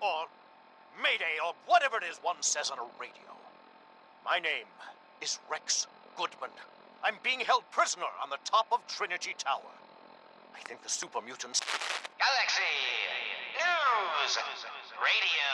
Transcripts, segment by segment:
or Mayday, or whatever it is one says on a radio. My name is Rex Goodman. I'm being held prisoner on the top of Trinity Tower. I think the super mutants... Galaxy News Radio.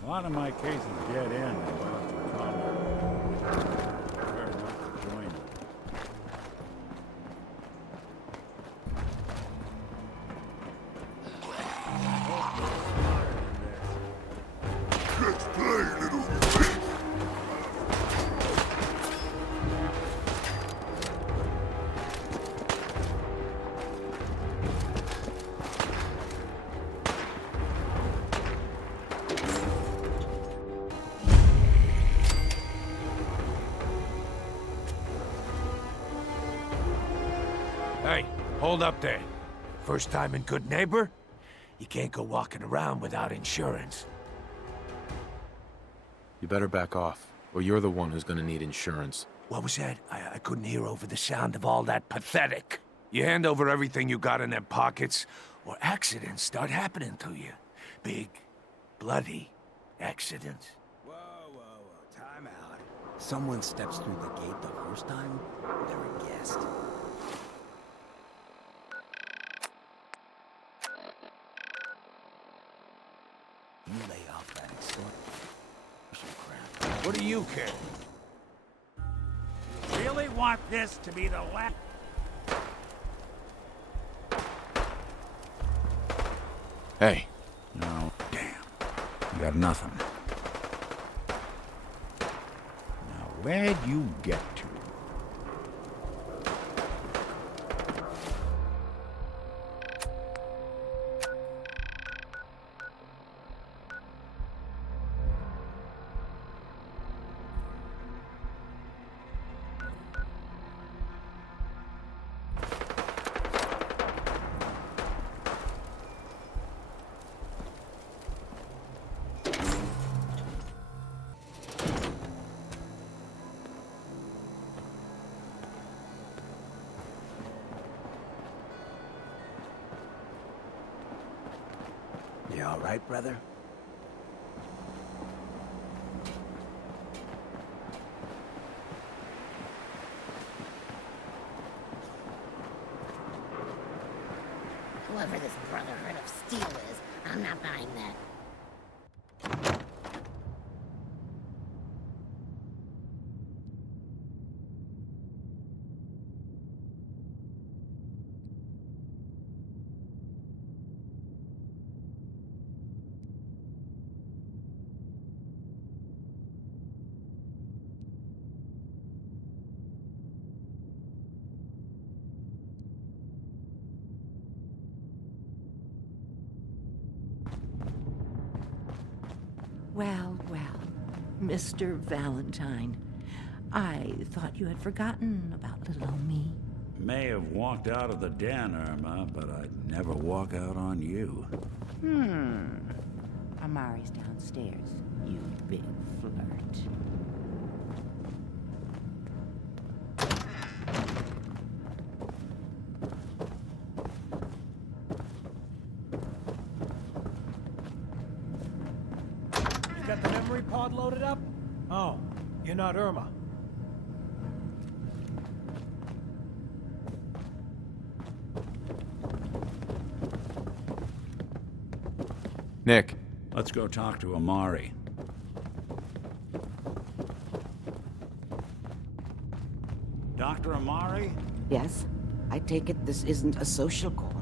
A lot of my cases dead end about the comment. Prefer not to join it. Let's play, little pig! Hey, hold up there. First time in Good Neighbor? You can't go walking around without insurance. You better back off, or you're the one who's gonna need insurance. What was that? I couldn't hear over the sound of all that pathetic. You hand over everything you got in them pockets, or accidents start happening to you. Big, bloody accidents. Whoa, time out. Someone steps through the gate the first time, they're a guest. You lay off that extortion crap. What do you care? Really want this to be the last? Hey. No, damn. You got nothing. Now, where'd you get to? You all right, brother? Whoever this Brotherhood of Steel is, I'm not buying that. Well, Mr. Valentine. I thought you had forgotten about little old me. May have walked out of the den, Irma, but I'd never walk out on you. Amari's downstairs, you big flirt. Got the memory pod loaded up? Oh, you're not Irma. Nick. Let's go talk to Amari. Dr. Amari? Yes? I take it this isn't a social call.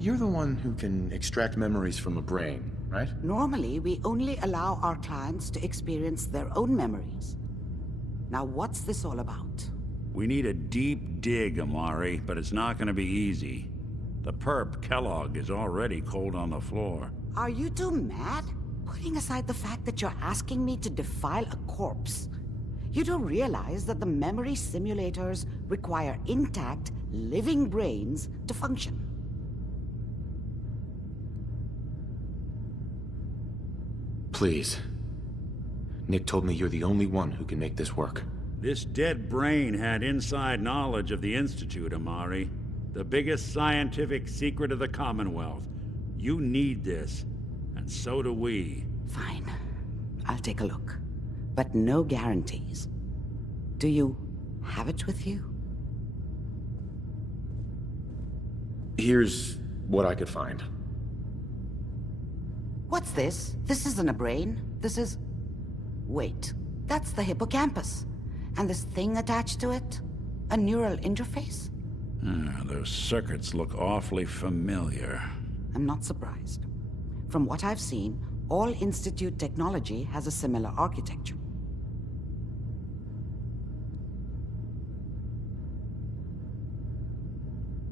You're the one who can extract memories from a brain, right? Normally, we only allow our clients to experience their own memories. Now, what's this all about? We need a deep dig, Amari, but it's not gonna be easy. The perp, Kellogg, is already cold on the floor. Are you two mad? Putting aside the fact that you're asking me to defile a corpse, you do realize that the memory simulators require intact, living brains to function. Please. Nick told me you're the only one who can make this work. This dead brain had inside knowledge of the Institute, Amari. The biggest scientific secret of the Commonwealth. You need this, and so do we. Fine. I'll take a look. But no guarantees. Do you have it with you? Here's what I could find. What's this? This isn't a brain. This is... Wait. That's the hippocampus. And this thing attached to it? A neural interface? Those circuits look awfully familiar. I'm not surprised. From what I've seen, all Institute technology has a similar architecture.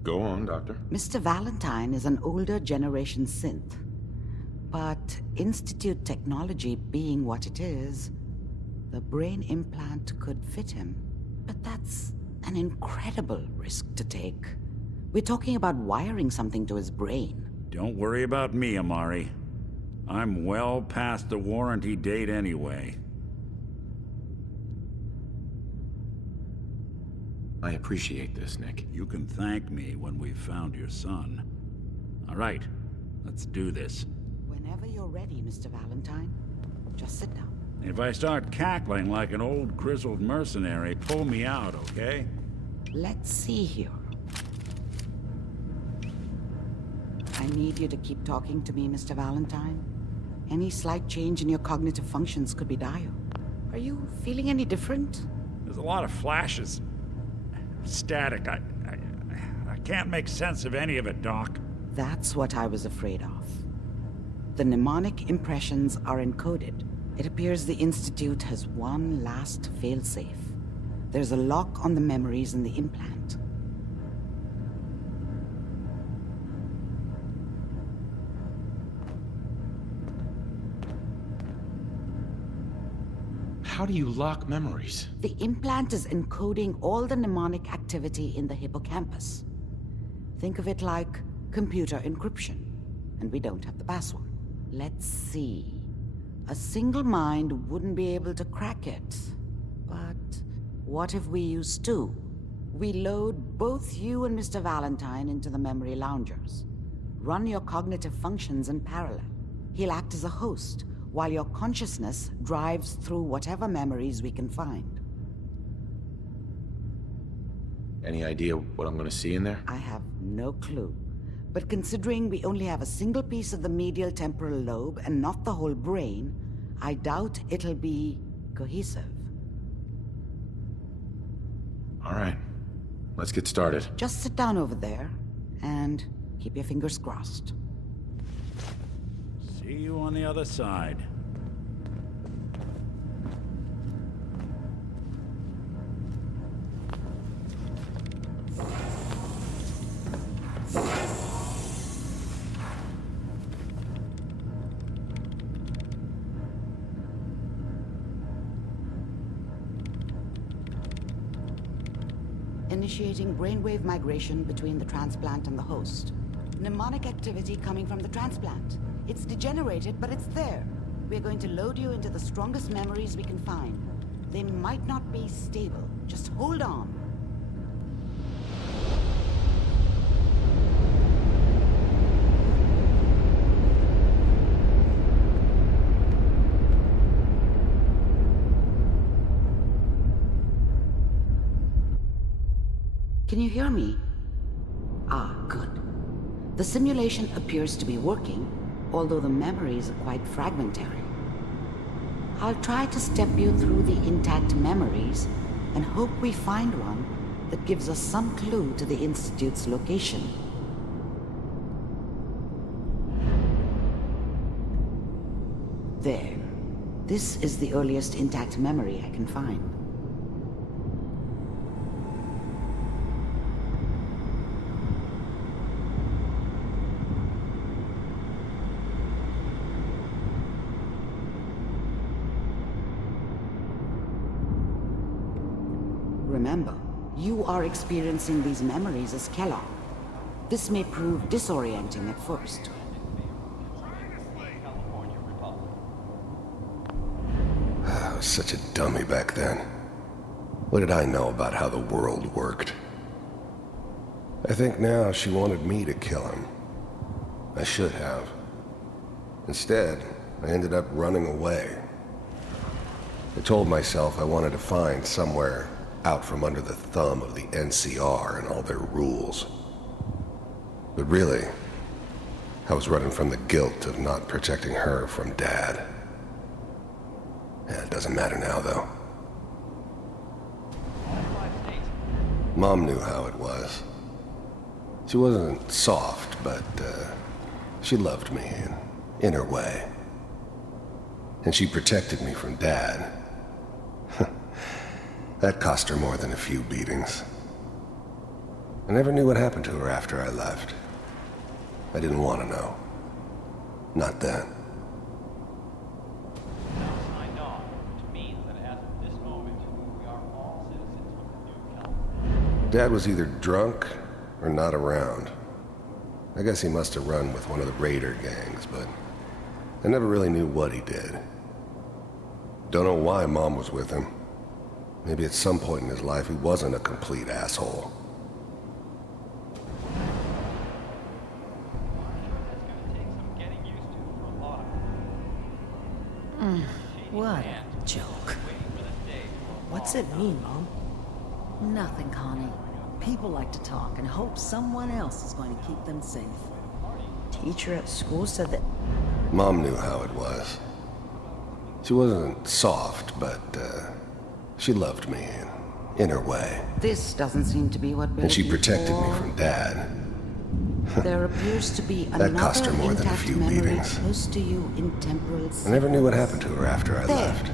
Go on, Doctor. Mr. Valentine is an older generation synth. But Institute technology being what it is, the brain implant could fit him. But that's an incredible risk to take. We're talking about wiring something to his brain. Don't worry about me, Amari. I'm well past the warranty date anyway. I appreciate this, Nick. You can thank me when we've found your son. All right, let's do this. Whenever you're ready, Mr. Valentine. Just sit down. If I start cackling like an old grizzled mercenary, pull me out, okay? Let's see here. I need you to keep talking to me, Mr. Valentine. Any slight change in your cognitive functions could be dire. Are you feeling any different? There's a lot of flashes. Static. I can't make sense of any of it, Doc. That's what I was afraid of. The mnemonic impressions are encoded. It appears the Institute has one last failsafe. There's a lock on the memories in the implant. How do you lock memories? The implant is encoding all the mnemonic activity in the hippocampus. Think of it like computer encryption, and we don't have the password. Let's see. A single mind wouldn't be able to crack it. But what if we use two? We load both you and Mr. Valentine into the memory loungers. Run your cognitive functions in parallel. He'll act as a host, while your consciousness drives through whatever memories we can find. Any idea what I'm gonna see in there? I have no clue. But considering we only have a single piece of the medial temporal lobe and not the whole brain, I doubt it'll be cohesive. All right, let's get started. Just sit down over there and keep your fingers crossed. See you on the other side. Initiating brainwave migration between the transplant and the host. Mnemonic activity coming from the transplant. It's degenerated, but it's there. We're going to load you into the strongest memories we can find. They might not be stable. Just hold on. Can you hear me? Ah, good. The simulation appears to be working, although the memories are quite fragmentary. I'll try to step you through the intact memories and hope we find one that gives us some clue to the Institute's location. There. This is the earliest intact memory I can find. Remember, you are experiencing these memories as Kellogg. This may prove disorienting at first. I was such a dummy back then. What did I know about how the world worked? I think now she wanted me to kill him. I should have. Instead, I ended up running away. I told myself I wanted to find somewhere out from under the thumb of the NCR and all their rules. But really, I was running from the guilt of not protecting her from Dad. Yeah, it doesn't matter now, though. Mom knew how it was. She wasn't soft, but she loved me in her way. And she protected me from Dad. That cost her more than a few beatings. I never knew what happened to her after I left. I didn't want to know. Not then. Dad was either drunk or not around. I guess he must have run with one of the raider gangs, but I never really knew what he did. Don't know why Mom was with him. Maybe at some point in his life he wasn't a complete asshole. What a joke. What's it mean, Mom? Nothing, Connie. People like to talk and hope someone else is going to keep them safe. Teacher at school said that... Mom knew how it was. She wasn't soft, but she loved me in her way. This doesn't seem to be what... And she protected me from Dad. There appears to be that cost her more than a few beatings. Close to you in temporal I never knew what happened to her after I left.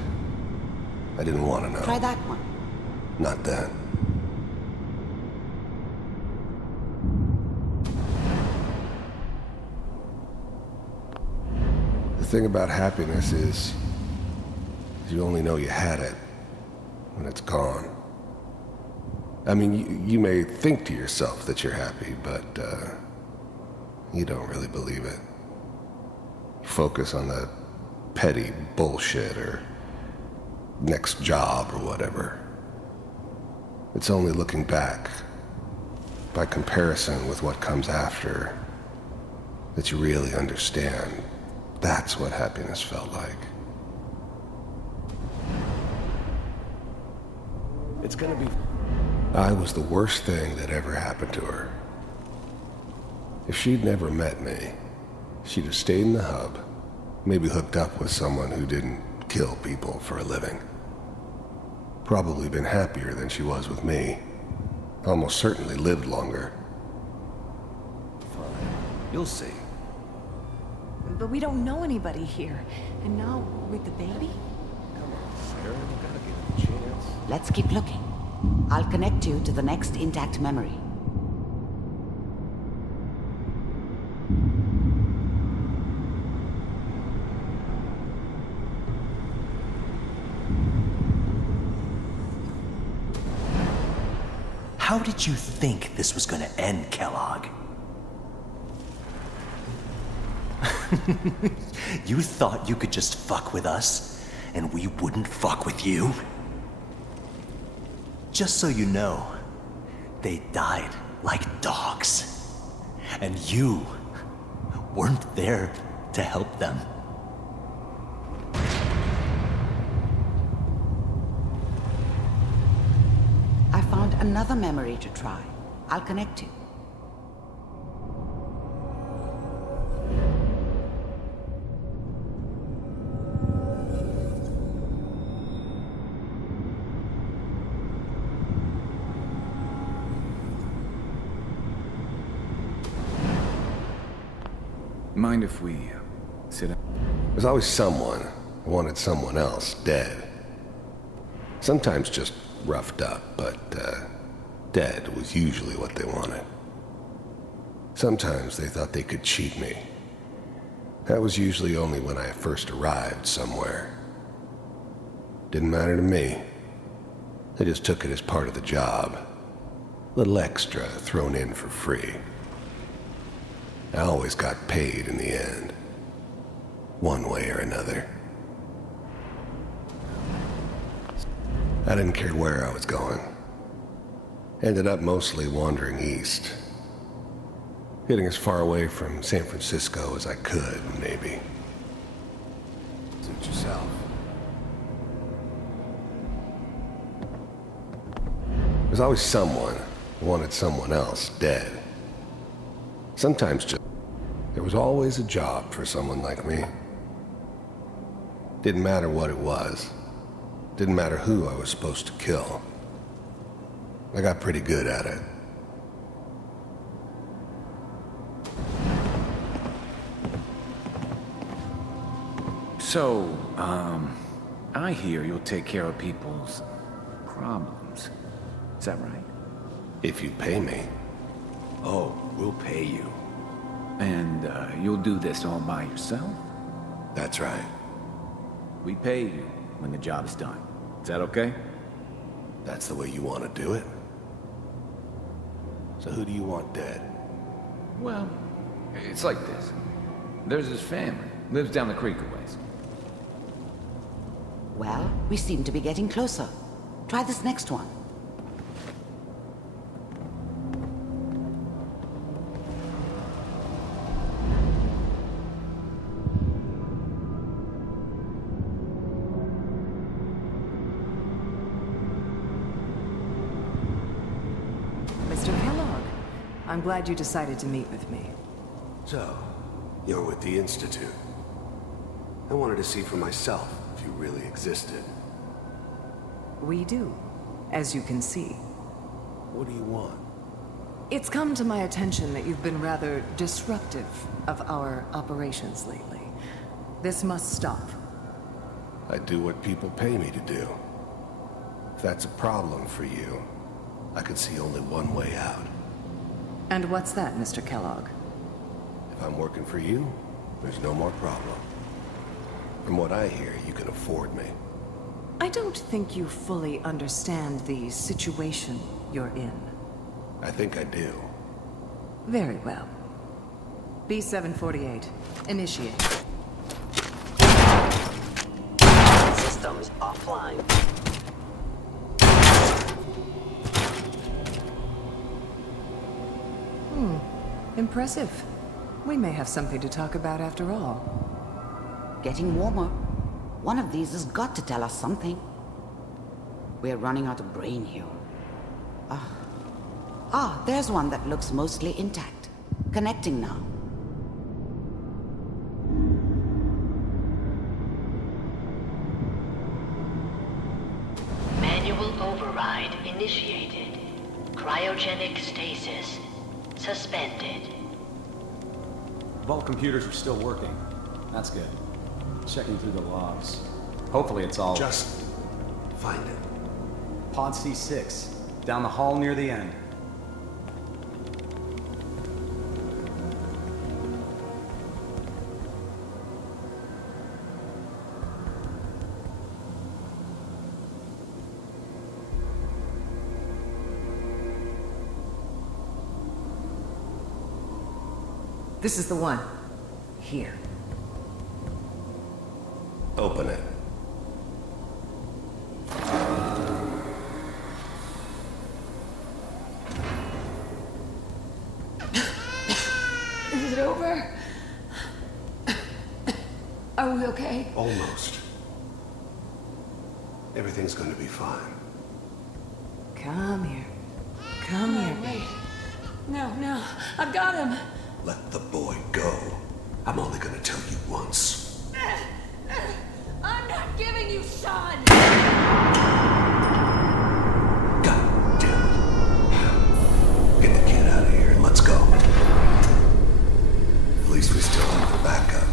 I didn't want to know. Try that one. Not then. The thing about happiness is you only know you had it when it's gone. I mean, you may think to yourself that you're happy, but you don't really believe it. Focus on the petty bullshit or next job or whatever. It's only looking back, by comparison with what comes after, that you really understand. That's what happiness felt like. It's gonna be... I was the worst thing that ever happened to her. If she'd never met me, she'd have stayed in the hub, maybe hooked up with someone who didn't kill people for a living. Probably been happier than she was with me. Almost certainly lived longer. Fine. You'll see. But we don't know anybody here. And now, with the baby? Come on, Sarah, you gotta give it a chance. Let's keep looking. I'll connect you to the next intact memory. How did you think this was gonna end, Kellogg? You thought you could just fuck with us, and we wouldn't fuck with you? Just so you know, they died like dogs. And you weren't there to help them. I found another memory to try. I'll connect you. Mind if we sit down? There's always someone who wanted someone else dead. Sometimes just roughed up, but dead was usually what they wanted. Sometimes they thought they could cheat me. That was usually only when I first arrived somewhere. Didn't matter to me. I just took it as part of the job. A little extra thrown in for free. I always got paid in the end. One way or another. I didn't care where I was going. Ended up mostly wandering east. Getting as far away from San Francisco as I could, maybe. Suit yourself. There's always someone who wanted someone else dead. Sometimes just... There was always a job for someone like me. Didn't matter what it was. Didn't matter who I was supposed to kill. I got pretty good at it. So, I hear you'll take care of people's problems. Is that right? If you pay me. Oh, we'll pay you. And, you'll do this all by yourself? That's right. We pay you when the job is done. Is that okay? That's the way you want to do it? So who do you want dead? Well, it's like this. There's his family. Lives down the creek a ways. Well, we seem to be getting closer. Try this next one. Mr. Kellogg, I'm glad you decided to meet with me. So, you're with the Institute. I wanted to see for myself if you really existed. We do, as you can see. What do you want? It's come to my attention that you've been rather disruptive of our operations lately. This must stop. I do what people pay me to do. If that's a problem for you, I could see only one way out. And what's that, Mr. Kellogg? If I'm working for you, there's no more problem. From what I hear, you can afford me. I don't think you fully understand the situation you're in. I think I do. Very well. B-748, initiate. Systems offline. Impressive. We may have something to talk about after all. Getting warmer. One of these has got to tell us something. We're running out of brain here. There's one that looks mostly intact. Connecting now. Manual override initiated. Cryogenic stasis suspended. Vault computers are still working. That's good. Checking through the logs. Hopefully it's all... Just find it. Pod C6. Down the hall near the end. This is the one. Here. Open it. Is it over? Are we okay? Almost. Everything's going to be fine. Come here. Come here. Wait. No. I've got him. Let the boy go. I'm only going to tell you once. I'm not giving you Sean! God damn it. Get the kid out of here and let's go. At least we still have backup.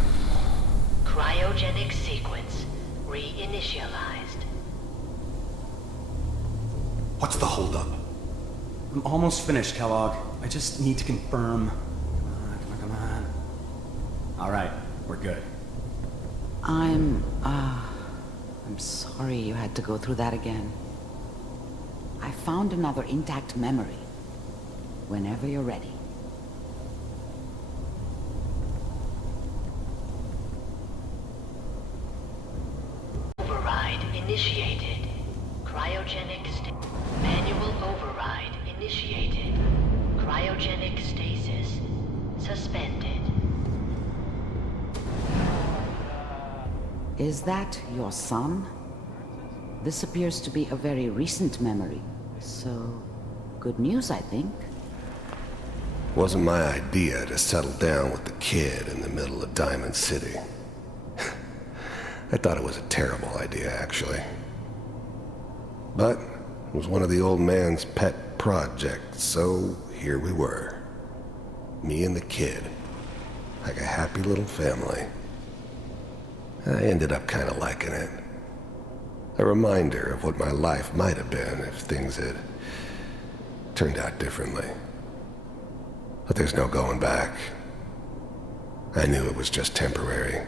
Cryogenic sequence reinitialized. What's the holdup? I'm almost finished, Kellogg. I just need to confirm. Come on. All right, we're good. I'm sorry you had to go through that again. I found another intact memory. Whenever you're ready. Override initiated. Manual override initiated. Cryogenic stasis suspended. Is that your son? This appears to be a very recent memory. So, good news, I think. Wasn't my idea to settle down with the kid in the middle of Diamond City. I thought it was a terrible idea, actually. But it was one of the old man's pet projects, so here we were. Me and the kid. Like a happy little family. I ended up kind of liking it. A reminder of what my life might have been if things had turned out differently. But there's no going back. I knew it was just temporary.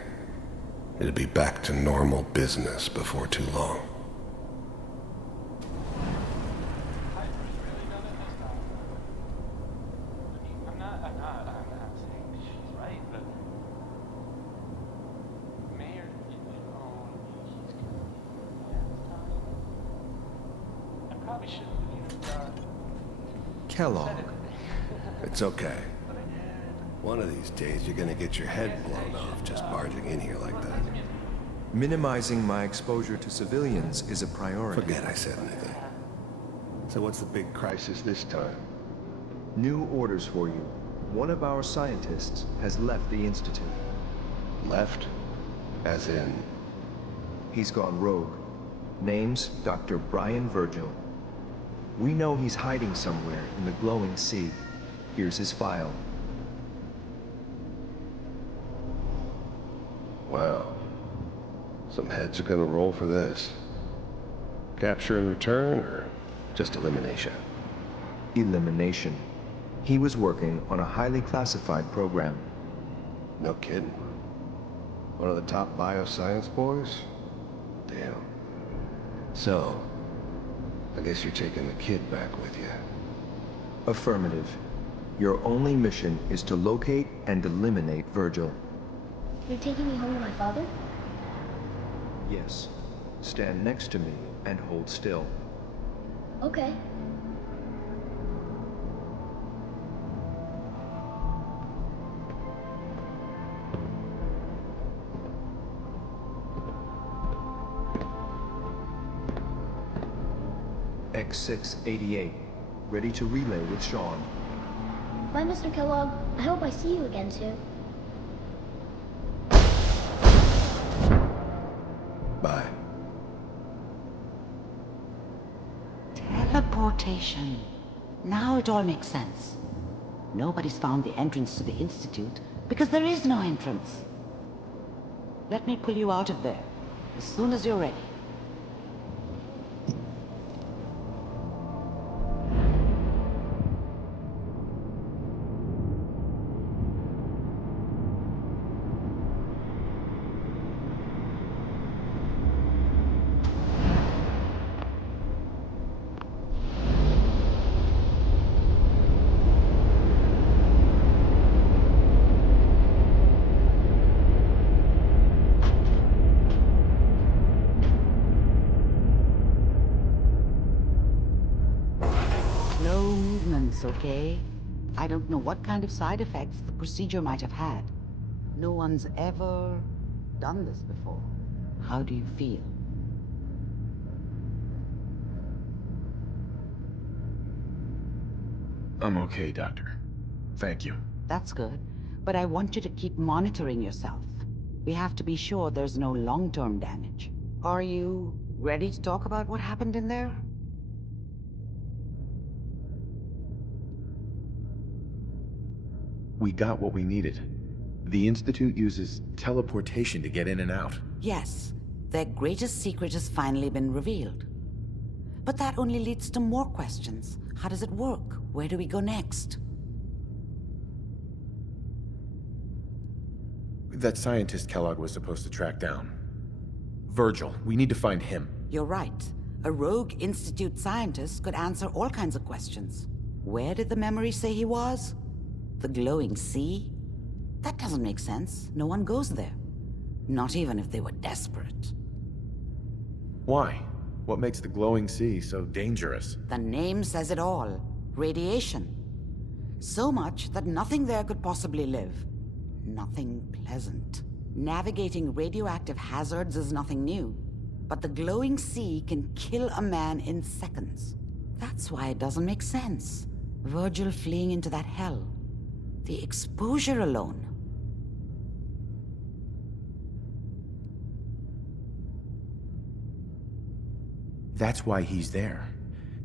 It'd be back to normal business before too long. Kellogg. It's okay. One of these days you're gonna get your head blown off just barging in here like that. Minimizing my exposure to civilians is a priority. Forget I said anything. So what's the big crisis this time? New orders for you. One of our scientists has left the Institute. Left? As in? He's gone rogue. Name's Dr. Brian Virgil. We know he's hiding somewhere in the glowing sea. Here's his file. Wow. Some heads are gonna roll for this. Capture and return, or just elimination? Elimination. He was working on a highly classified program. No kidding. One of the top bioscience boys? Damn. So, I guess you're taking the kid back with you. Affirmative. Your only mission is to locate and eliminate Virgil. You're taking me home to my father? Yes. Stand next to me and hold still. Okay. X688. Ready to relay with Sean. Bye, Mr. Kellogg. I hope I see you again soon. Bye. Teleportation. Now it all makes sense. Nobody's found the entrance to the Institute because there is no entrance. Let me pull you out of there as soon as you're ready. Slow movements, okay? I don't know what kind of side effects the procedure might have had. No one's ever done this before. How do you feel? I'm okay, Doctor. Thank you. That's good, but I want you to keep monitoring yourself. We have to be sure there's no long-term damage. Are you ready to talk about what happened in there? We got what we needed. The Institute uses teleportation to get in and out. Yes, their greatest secret has finally been revealed. But that only leads to more questions. How does it work? Where do we go next? That scientist Kellogg was supposed to track down. Virgil, we need to find him. You're right. A rogue Institute scientist could answer all kinds of questions. Where did the memory say he was? The glowing sea? That doesn't make sense. No one goes there. Not even if they were desperate. Why? What makes the glowing sea so dangerous? The name says it all. Radiation. So much that nothing there could possibly live. Nothing pleasant. Navigating radioactive hazards is nothing new. But the glowing sea can kill a man in seconds. That's why it doesn't make sense. Virgil fleeing into that hell. The exposure alone. That's why he's there.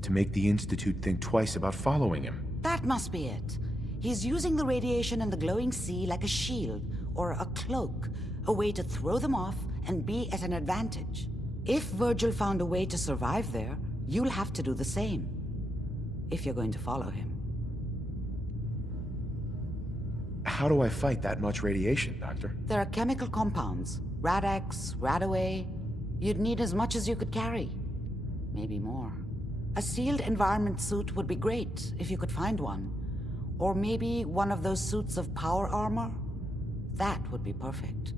To make the Institute think twice about following him. That must be it. He's using the radiation and the glowing sea like a shield, or a cloak, a way to throw them off and be at an advantage. If Virgil found a way to survive there, you'll have to do the same. If you're going to follow him. How do I fight that much radiation, Doctor? There are chemical compounds. Rad-X, Radaway. You'd need as much as you could carry. Maybe more. A sealed environment suit would be great, if you could find one. Or maybe one of those suits of power armor? That would be perfect.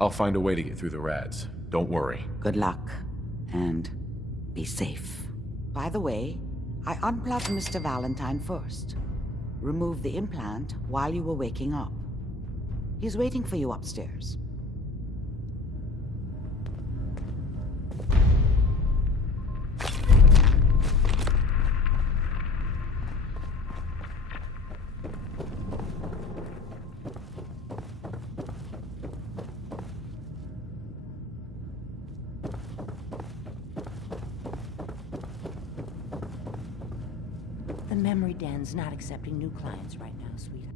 I'll find a way to get through the rads. Don't worry. Good luck. And be safe. By the way, I unplugged Mr. Valentine first. Removed the implant while you were waking up. He's waiting for you upstairs. The memory den's not accepting new clients right now, sweetheart.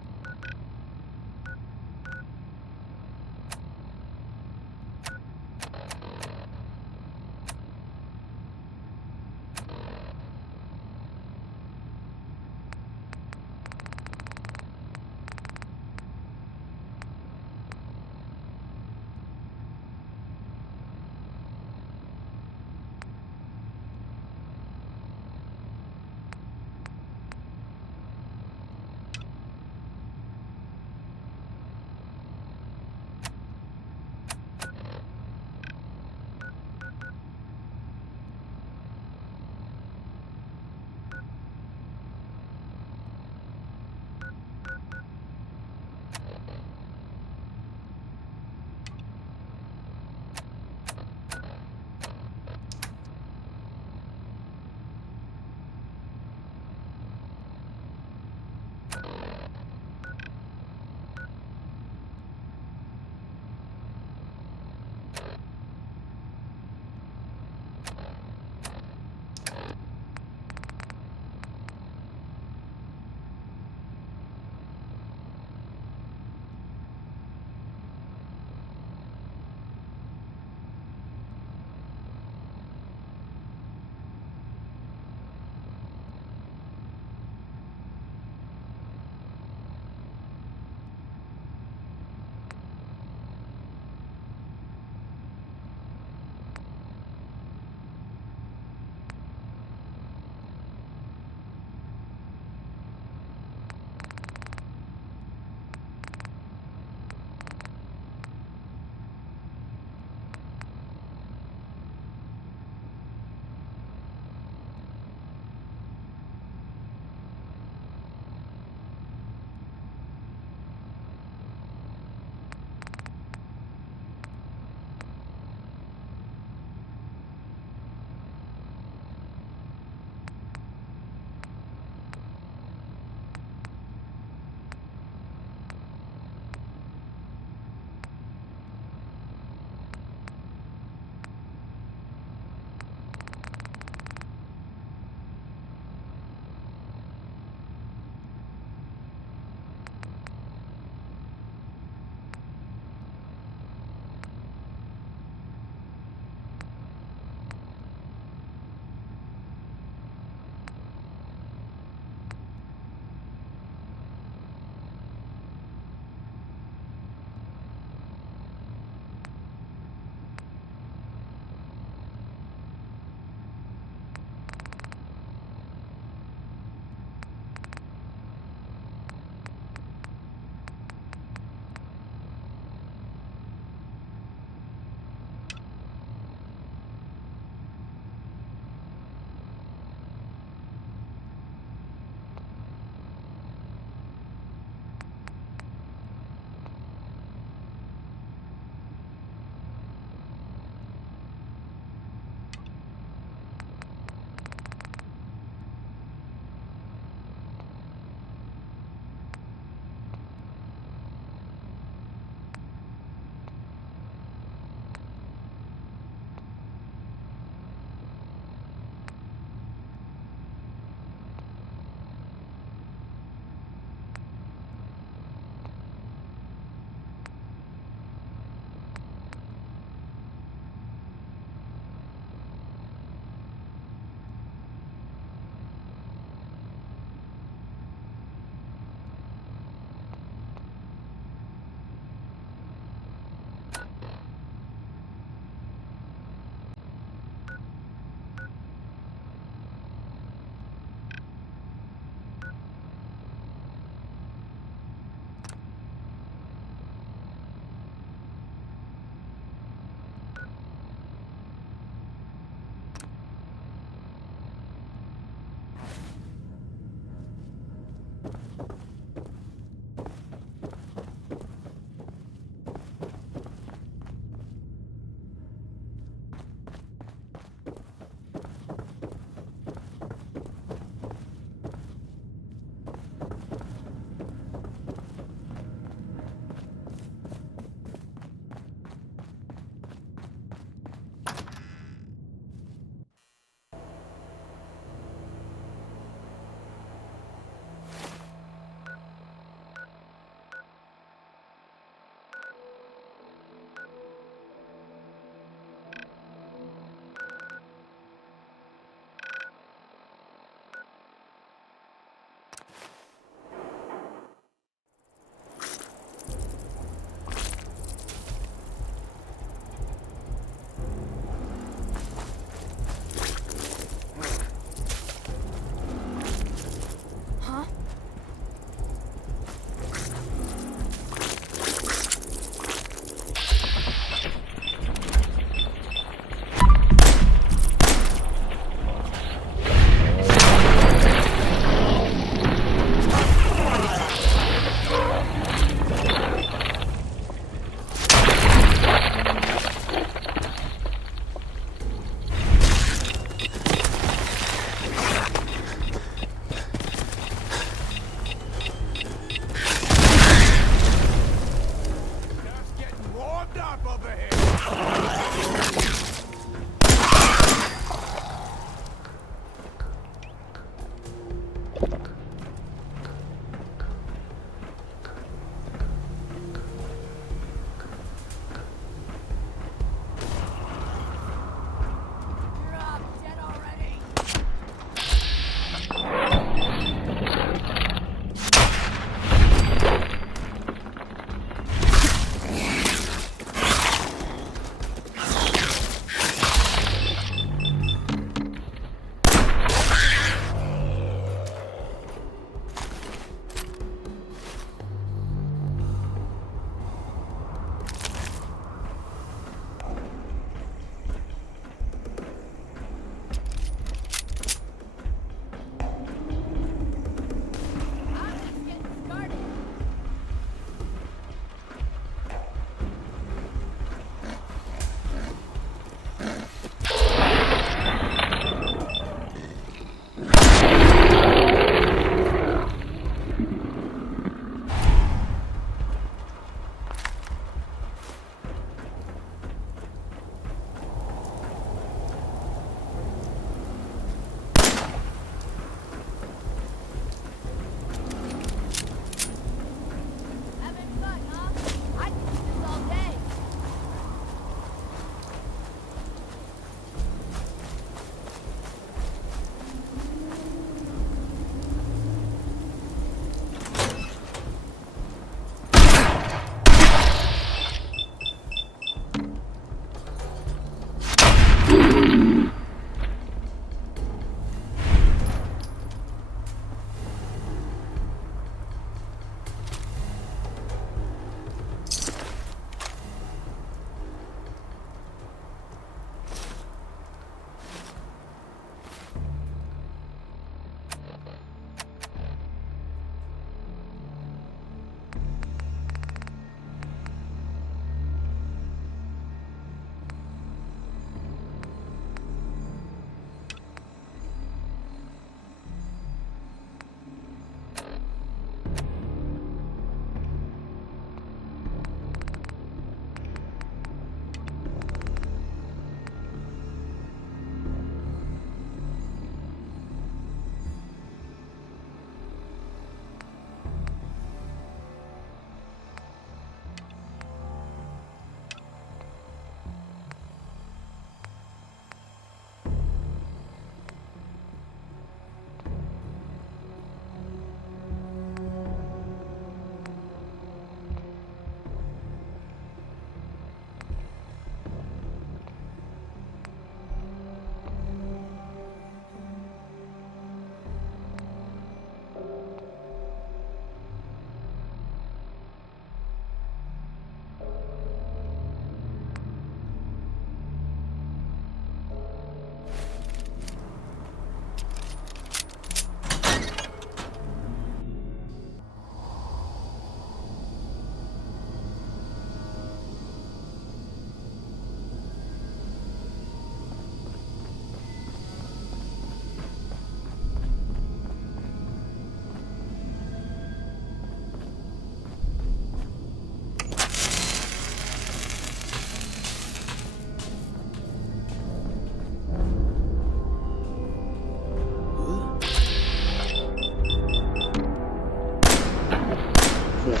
Nothing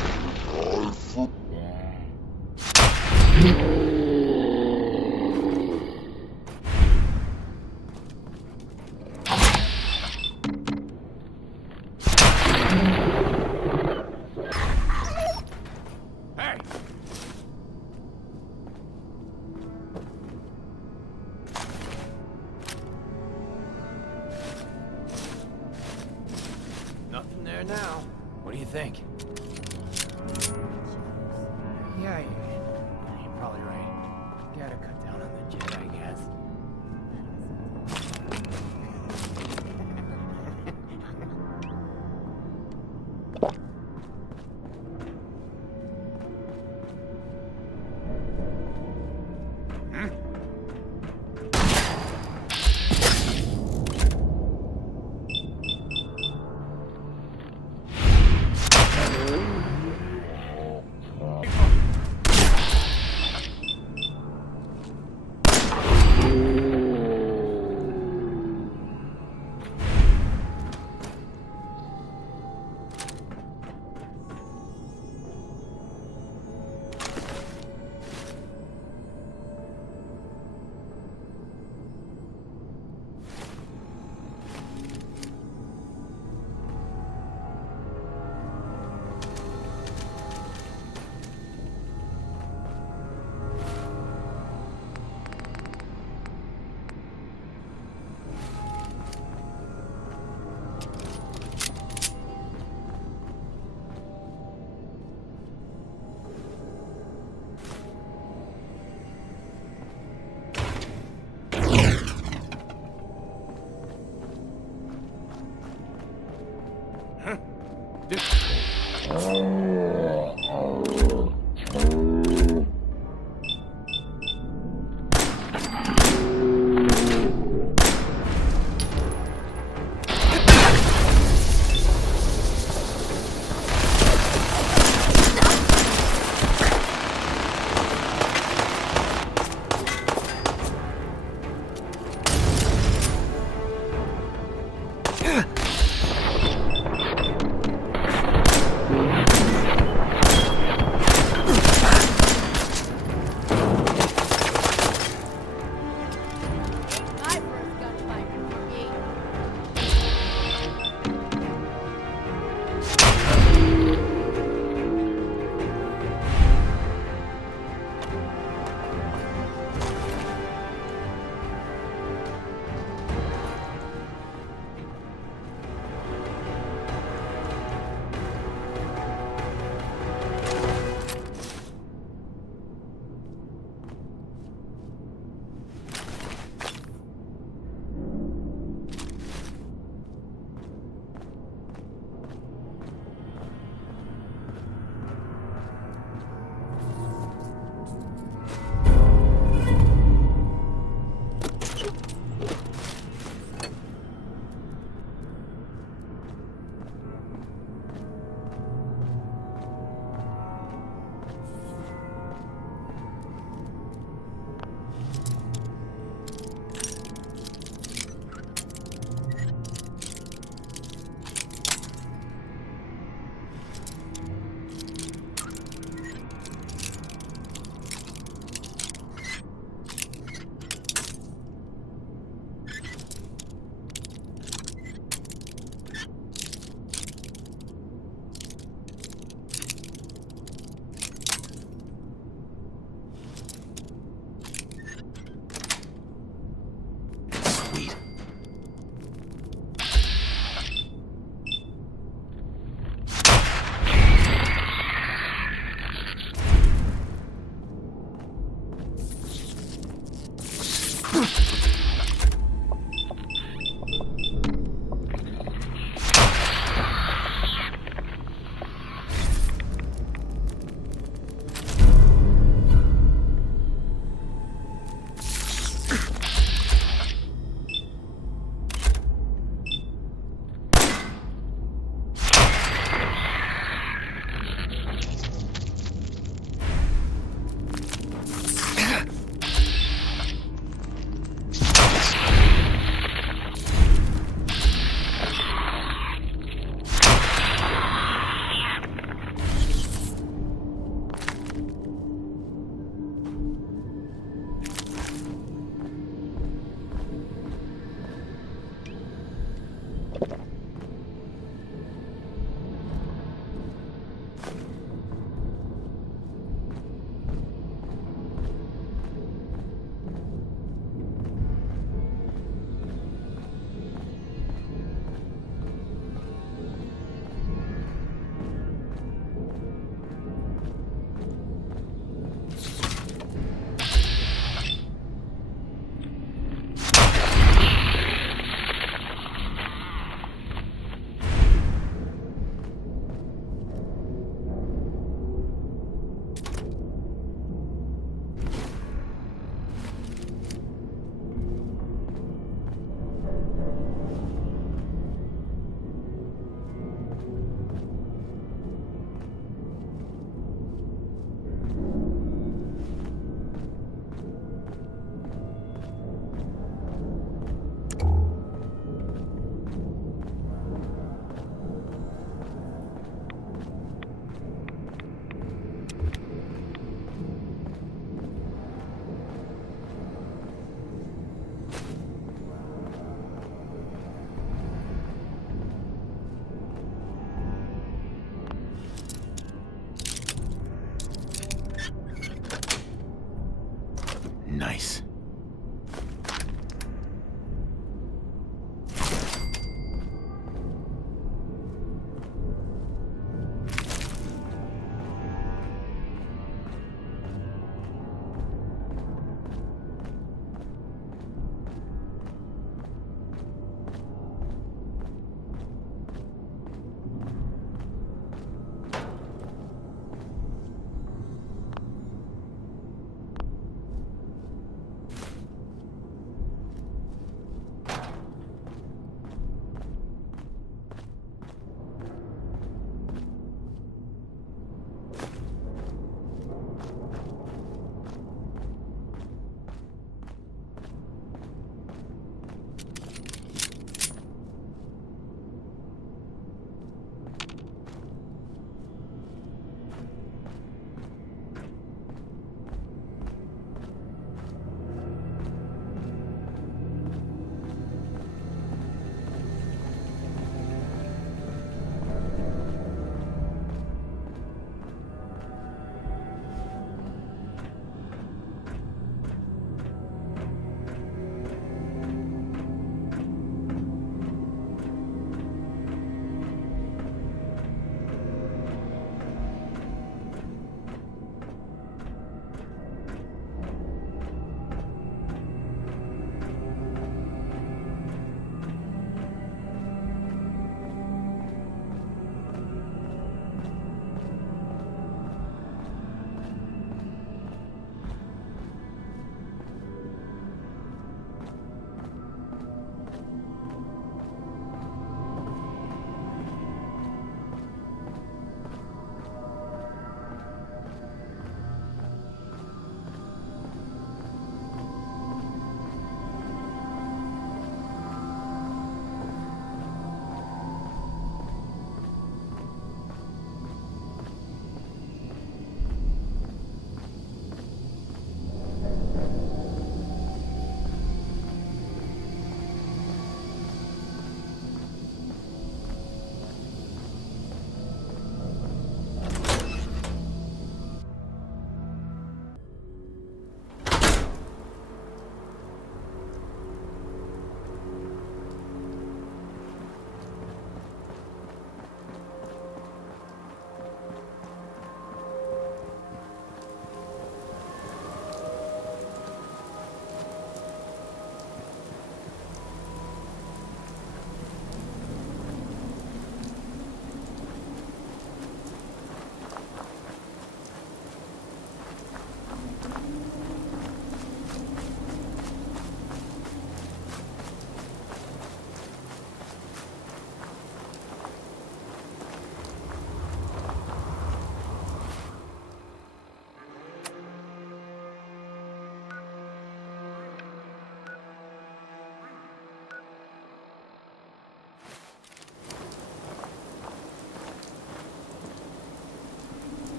there now. What do you think? Yeah, you're probably right. Gotta cut down on the jet, I guess.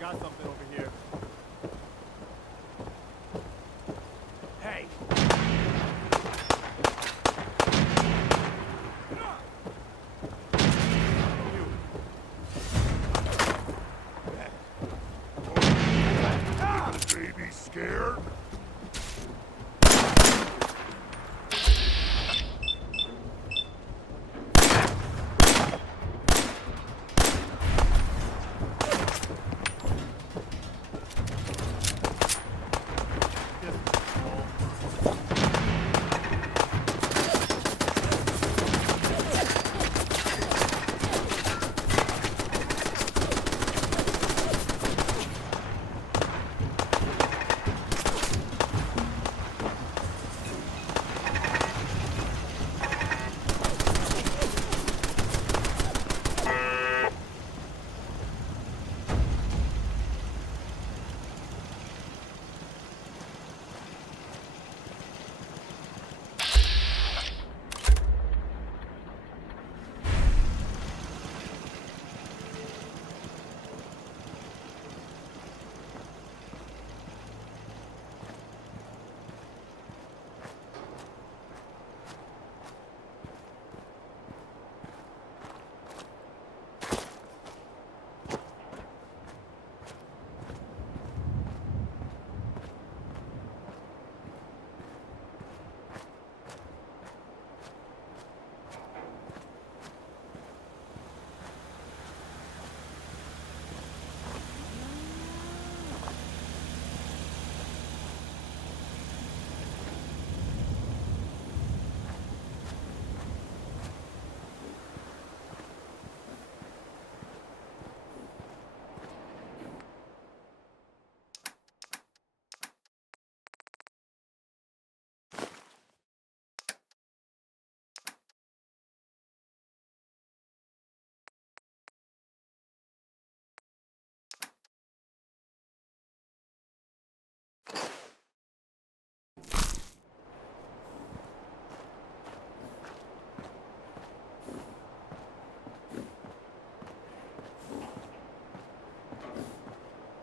got something over here. Hey! Baby scared?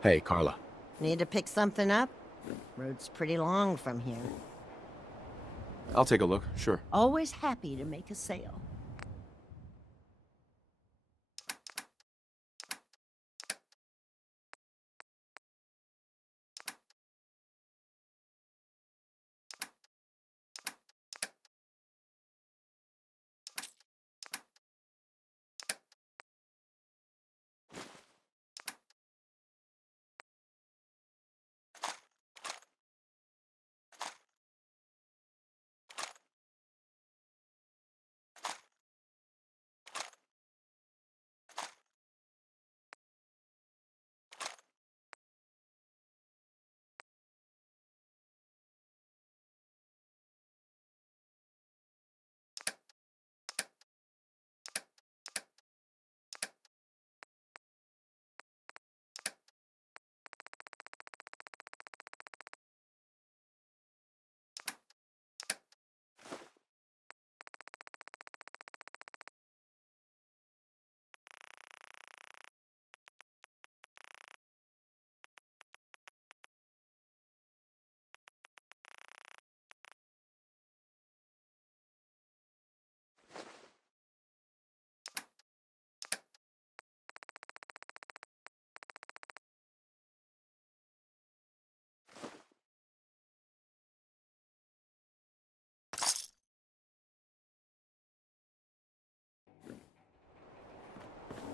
Hey, Carla. Need to pick something up? Road's pretty long from here. I'll take a look, sure. Always happy to make a sale.